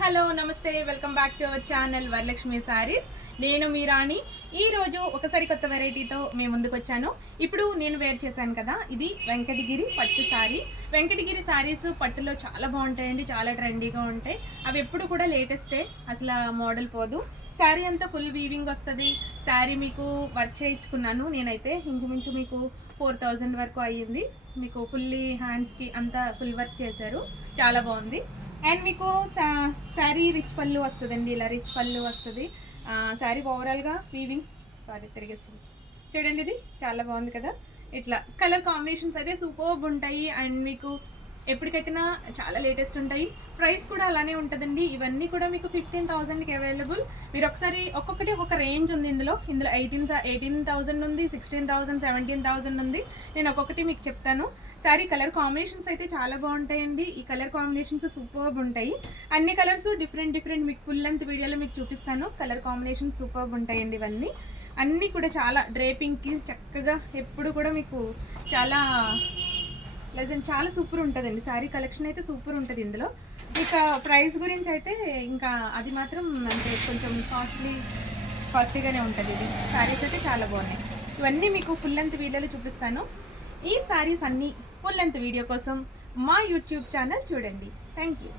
Hello నమస్తే welcome back to our channel Varalakshmi saris. నేను మీ రాణి. ఈరోజు ఒకసారి కొత్త వెరైటీతో మేము ముందుకు వచ్చాను. ఇప్పుడు నేను వేర్ చేశాను కదా, ఇది వెంకటగిరి పట్టు సారీ. వెంకటగిరి సారీస్ పట్టులో చాలా బాగుంటాయండి, చాలా ట్రెండీగా ఉంటాయి. అవి ఎప్పుడు కూడా లేటెస్టే, అసలు మోడల్ పోదు. శారీ అంతా ఫుల్ వీవింగ్ వస్తుంది. శారీ మీకు వర్క్ చేయించుకున్నాను నేనైతే, ఇంచుమించు మీకు 4000 వరకు అయ్యింది. మీకు ఫుల్లీ హ్యాండ్స్కి అంతా ఫుల్ వర్క్ చేశారు, చాలా బాగుంది. అండ్ మీకు శారీ రిచ్ పళ్ళు వస్తుందండి, ఇలా రిచ్ పళ్ళు వస్తుంది. శారీ ఓవరాల్గా వీవింగ్ తిరిగేస్తుంది చూడండి, ఇది చాలా బాగుంది కదా. ఇట్లా కలర్ కాంబినేషన్స్ అయితే సూపర్బ్ ఉంటాయి. అండ్ మీకు ఎప్పుడు కట్టినా చాలా లేటెస్ట్ ఉంటాయి. ప్రైస్ కూడా అలానే ఉంటుందండి. ఇవన్నీ కూడా మీకు 15,000కి అవైలబుల్. మీరు ఒకసారి ఒక్కొక్కటి ఒక్కొక్క రేంజ్ ఉంది. ఇందులో 18,000 ఉంది, 16,000, 17,000 ఉంది. నేను ఒక్కొక్కటి మీకు చెప్తాను. సారీ కలర్ కాంబినేషన్స్ అయితే చాలా బాగుంటాయండి. ఈ కలర్ కాంబినేషన్స్ సూపర్బ్ ఉంటాయి. అన్ని కలర్స్ డిఫరెంట్ మీకు ఫుల్ లెంత్ వీడియోలో మీకు చూపిస్తాను. కలర్ కాంబినేషన్స్ సూపర్బ్ ఉంటాయండి. ఇవన్నీ అన్నీ కూడా చాలా డ్రేపింగ్కి చక్కగా ఎప్పుడు కూడా మీకు చాలా చాలా సూపర్ ఉంటుందండి. శారీ కలెక్షన్ అయితే సూపర్ ఉంటుంది ఇందులో. ఇక ప్రైస్ గురించి అయితే ఇంకా అది మాత్రం అంటే కొంచెం కాస్ట్లీగానే ఉంటుంది. ఇది శారీస్ అయితే చాలా బాగున్నాయి. ఇవన్నీ మీకు ఫుల్ లెంత్ వీడియోలో చూపిస్తాను. ఈ శారీస్ అన్నీ ఫుల్ లెంత్ వీడియో కోసం మా యూట్యూబ్ ఛానల్ చూడండి. Thank you.